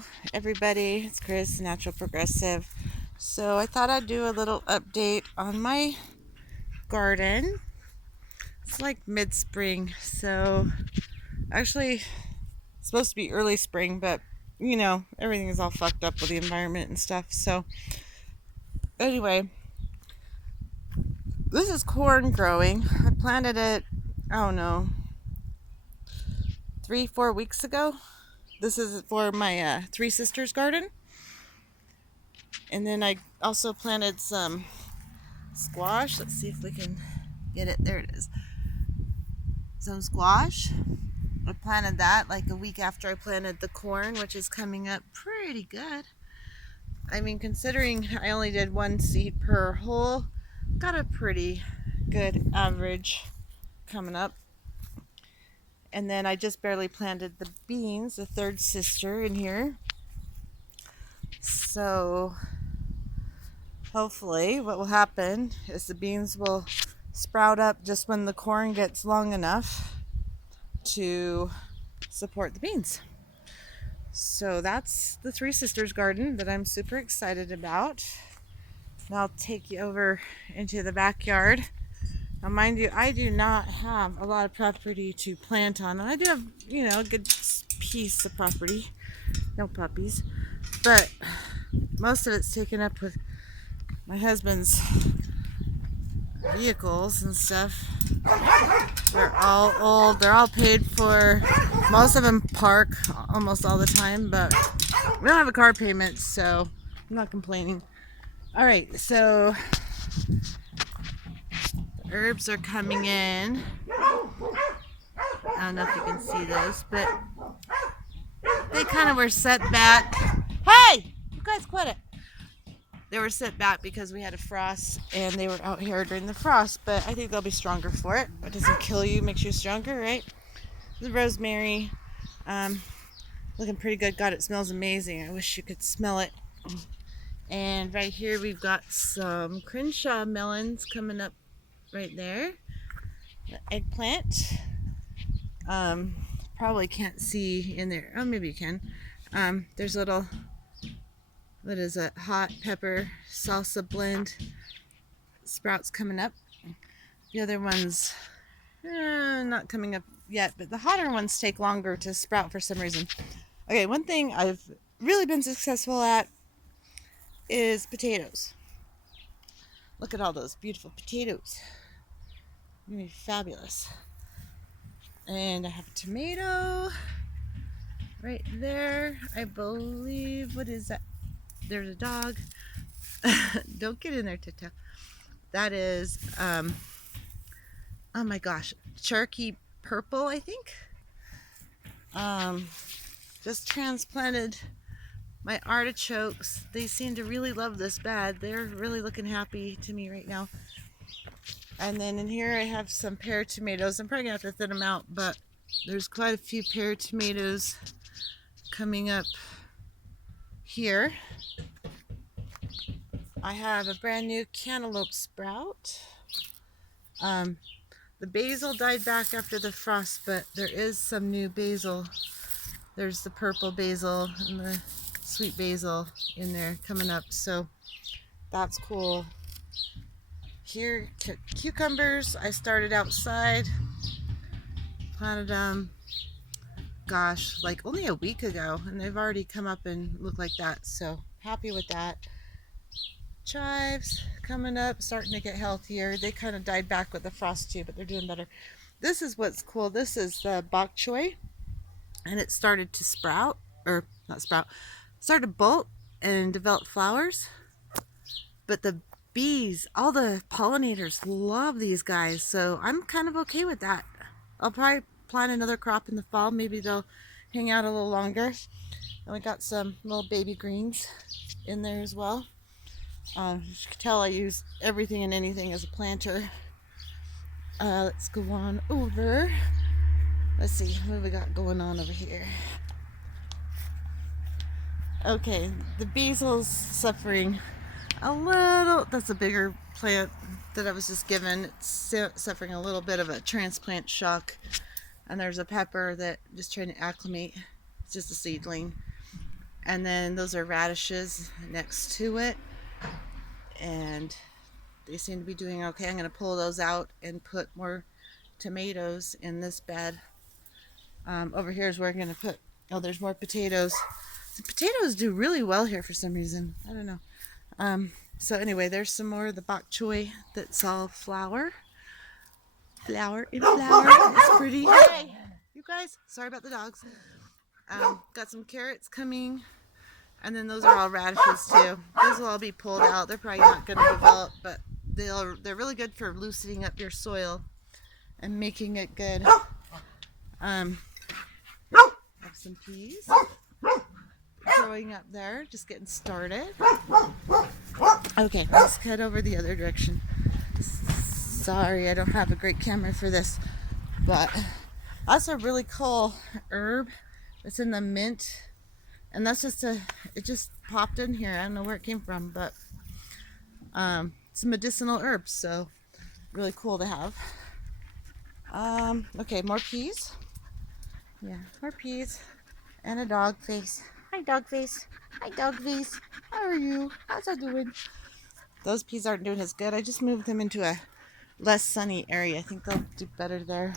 Hello everybody, it's Chris, Natural Progressive. So I thought I'd do a little update on my garden. It's like mid-spring, so actually it's supposed to be early spring, but everything is all fucked up with the environment and stuff. So anyway, this is corn growing. I planted it, I don't know, 3-4 weeks ago. This is for my Three Sisters garden. And then I also planted some squash. Let's see if we can get it. There it is. Some squash. I planted that like a week after I planted the corn, which is coming up pretty good. I mean, considering I only did one seed per hole, got a pretty good average coming up. And then I just barely planted the beans, the third sister in here. So hopefully what will happen is the beans will sprout up just when the corn gets long enough to support the beans. So that's the Three Sisters garden that I'm super excited about. Now I'll take you over into the backyard. Now mind you, I do not have a lot of property to plant on. I do have, a good piece of property. No puppies. But most of it's taken up with my husband's vehicles and stuff. They're all old. They're all paid for. Most of them park almost all the time, but we don't have a car payment, so I'm not complaining. All right, so the herbs are coming in. I don't know if you can see those, but they kind of were set back. Hey, you guys quit it. They were set back because we had a frost and they were out here during the frost, but I think they'll be stronger for it. It doesn't kill you, makes you stronger, right? The rosemary, looking pretty good. God, it smells amazing. I wish you could smell it. And right here we've got some Crenshaw melons coming up right there. The eggplant. Probably can't see in there. Oh, maybe you can. There's little, what is it, hot pepper salsa blend sprouts coming up. The other ones not coming up yet, but the hotter ones take longer to sprout for some reason. Okay, one thing I've really been successful at is potatoes. Look at all those beautiful potatoes. Gonna be fabulous. And I have a tomato right there. I believe, what is that? There's a dog. Don't get in there, Tita. That is, oh my gosh, Cherokee purple, I think. Just transplanted my artichokes. They seem to really love this bed. They're really looking happy to me right now. And then in here I have some pear tomatoes. I'm probably gonna have to thin them out, but there's quite a few pear tomatoes coming up here. I have a brand new cantaloupe sprout. The basil died back after the frost, but there is some new basil. There's the purple basil and the sweet basil in there coming up, so that's cool. Here, cucumbers, I started outside, planted them, gosh, like only a week ago, and they've already come up and look like that, so happy with that. Chives coming up, starting to get healthier. They kind of died back with the frost too, but they're doing better. This is what's cool. This is the bok choy, and it started to sprout, or not sprout, started to bolt and develop flowers. But the bees, all the pollinators love these guys, so I'm kind of okay with that. I'll probably plant another crop in the fall. Maybe they'll hang out a little longer. And we got some little baby greens in there as well. As you can tell, I use everything and anything as a planter. Let's go on over. Let's see, what have we got going on over here? Okay, the basil's suffering a little. That's a bigger plant that I was just given. It's suffering a little bit of a transplant shock. And there's a pepper that I'm just trying to acclimate. It's just a seedling. And then those are radishes next to it. And they seem to be doing okay. I'm going to pull those out and put more tomatoes in this bed. Over here is where I'm going to put, oh, there's more potatoes. The potatoes do really well here for some reason. I don't know. So anyway, there's some more of the bok choy that's all flower. Flower in flower. It's pretty. Hey, you guys, sorry about the dogs. Got some carrots coming. And then those are all radishes too. Those will all be pulled out. They're probably not going to develop, but they're really good for loosening up your soil and making it good. Have some peas growing up there, just getting started. Okay, let's head over the other direction. Sorry, I don't have a great camera for this, but that's a really cool herb. It's in the mint, and that's just it just popped in here. I don't know where it came from, but it's a medicinal herb, so really cool to have. Okay, more peas. Yeah, more peas. And a dog face. Hi, dog face. Hi, dog face. How are you? How's it doing? Those peas aren't doing as good. I just moved them into a less sunny area. I think they'll do better there.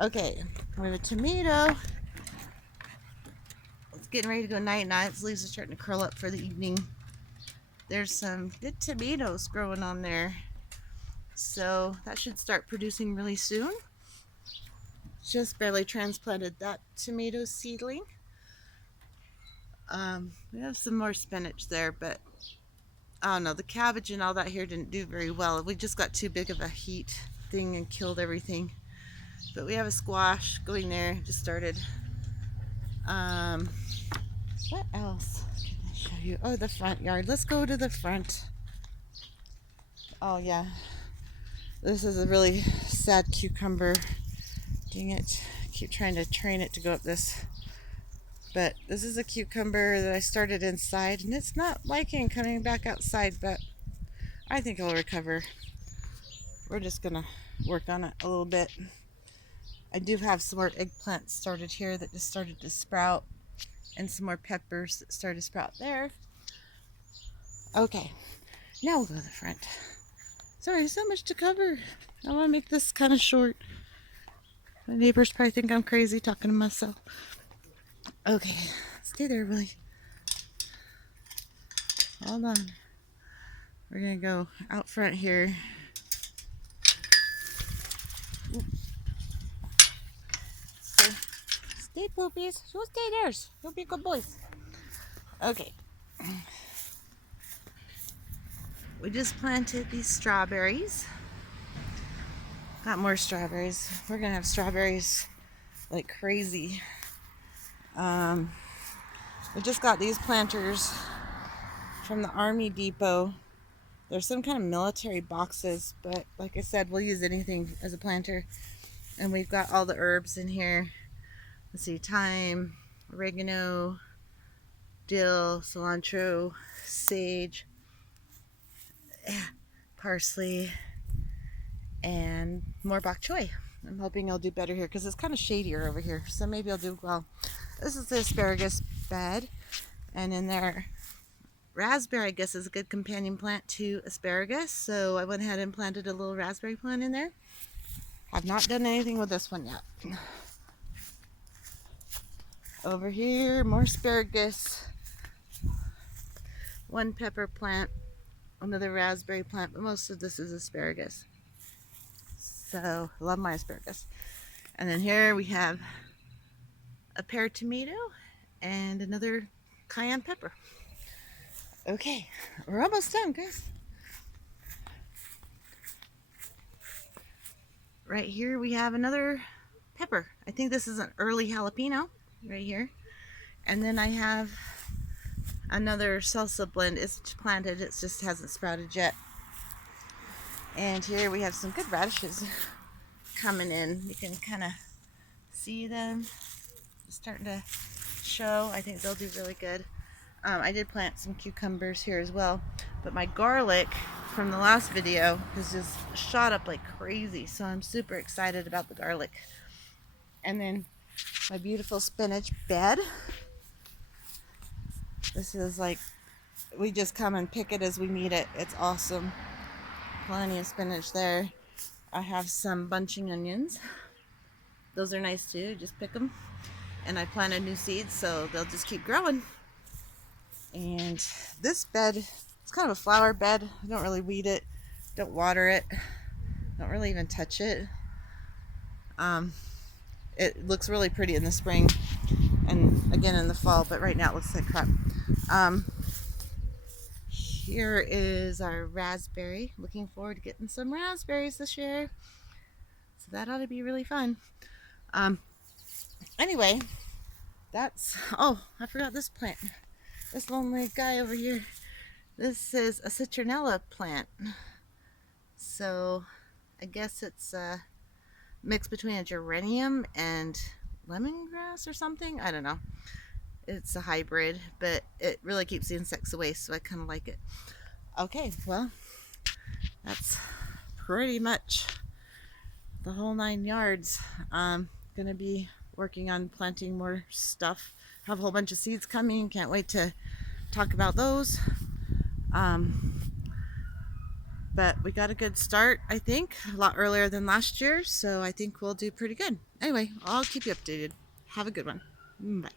Okay, we have a tomato. It's getting ready to go night-night. Its leaves are starting to curl up for the evening. There's some good tomatoes growing on there. So that should start producing really soon. Just barely transplanted that tomato seedling. We have some more spinach there, but I don't know, the cabbage and all that here didn't do very well. We just got too big of a heat thing and killed everything. But we have a squash going there, just started. What else can I show you? Oh, the front yard. Let's go to the front. Oh yeah, this is a really sad cucumber. Dang it, I keep trying to train it to go up this. But this is a cucumber that I started inside, and it's not liking coming back outside, but I think it'll recover. We're just gonna work on it a little bit. I do have some more eggplants started here that just started to sprout, and some more peppers that started to sprout there. Okay, now we'll go to the front. Sorry, so much to cover. I want to make this kind of short. My neighbors probably think I'm crazy talking to myself. Okay, stay there, Willie. Hold on. We're gonna go out front here. Stay, poopies. You'll stay there. You'll be good boys. Okay. We just planted these strawberries. Got more strawberries. We're gonna have strawberries like crazy. We just got these planters from the Army Depot. There's some kind of military boxes, but like I said, we'll use anything as a planter. And we've got all the herbs in here. Let's see, thyme, oregano, dill, cilantro, sage, parsley, and more bok choy. I'm hoping I'll do better here because it's kind of shadier over here, so maybe I'll do well. This is the asparagus bed, and in there, raspberry, I guess, is a good companion plant to asparagus, so I went ahead and planted a little raspberry plant in there. I've not done anything with this one yet. Over here, more asparagus, one pepper plant, another raspberry plant, but most of this is asparagus. So, I love my asparagus. And then here we have a pear tomato and another cayenne pepper. Okay, we're almost done, guys. Right here we have another pepper. I think this is an early jalapeno right here. And then I have another salsa blend. It's planted, it just hasn't sprouted yet. And here we have some good radishes coming in. You can kind of see them starting to show. I think they'll do really good. I did plant some cucumbers here as well, but my garlic from the last video has just shot up like crazy, so I'm super excited about the garlic. And then my beautiful spinach bed. This is like, we just come and pick it as we need it. It's awesome. Plenty of spinach there. I have some bunching onions. Those are nice too. Just pick them. And I planted new seeds, so they'll just keep growing. And this bed, it's kind of a flower bed. I don't really weed it, don't water it, don't really even touch it. It looks really pretty in the spring and again in the fall, but right now it looks like crap. Here is our raspberry. Looking forward to getting some raspberries this year. So that ought to be really fun. Anyway, that's, oh, I forgot this plant. This lonely guy over here. This is a citronella plant. So I guess it's a mix between a geranium and lemongrass or something. I don't know. It's a hybrid, but it really keeps the insects away, so I kind of like it. Okay, well, that's pretty much the whole 9 yards. I'm gonna be working on planting more stuff. Have a whole bunch of seeds coming. Can't wait to talk about those. But we got a good start, I think, a lot earlier than last year, so I think we'll do pretty good. Anyway, I'll keep you updated. Have a good one. Bye.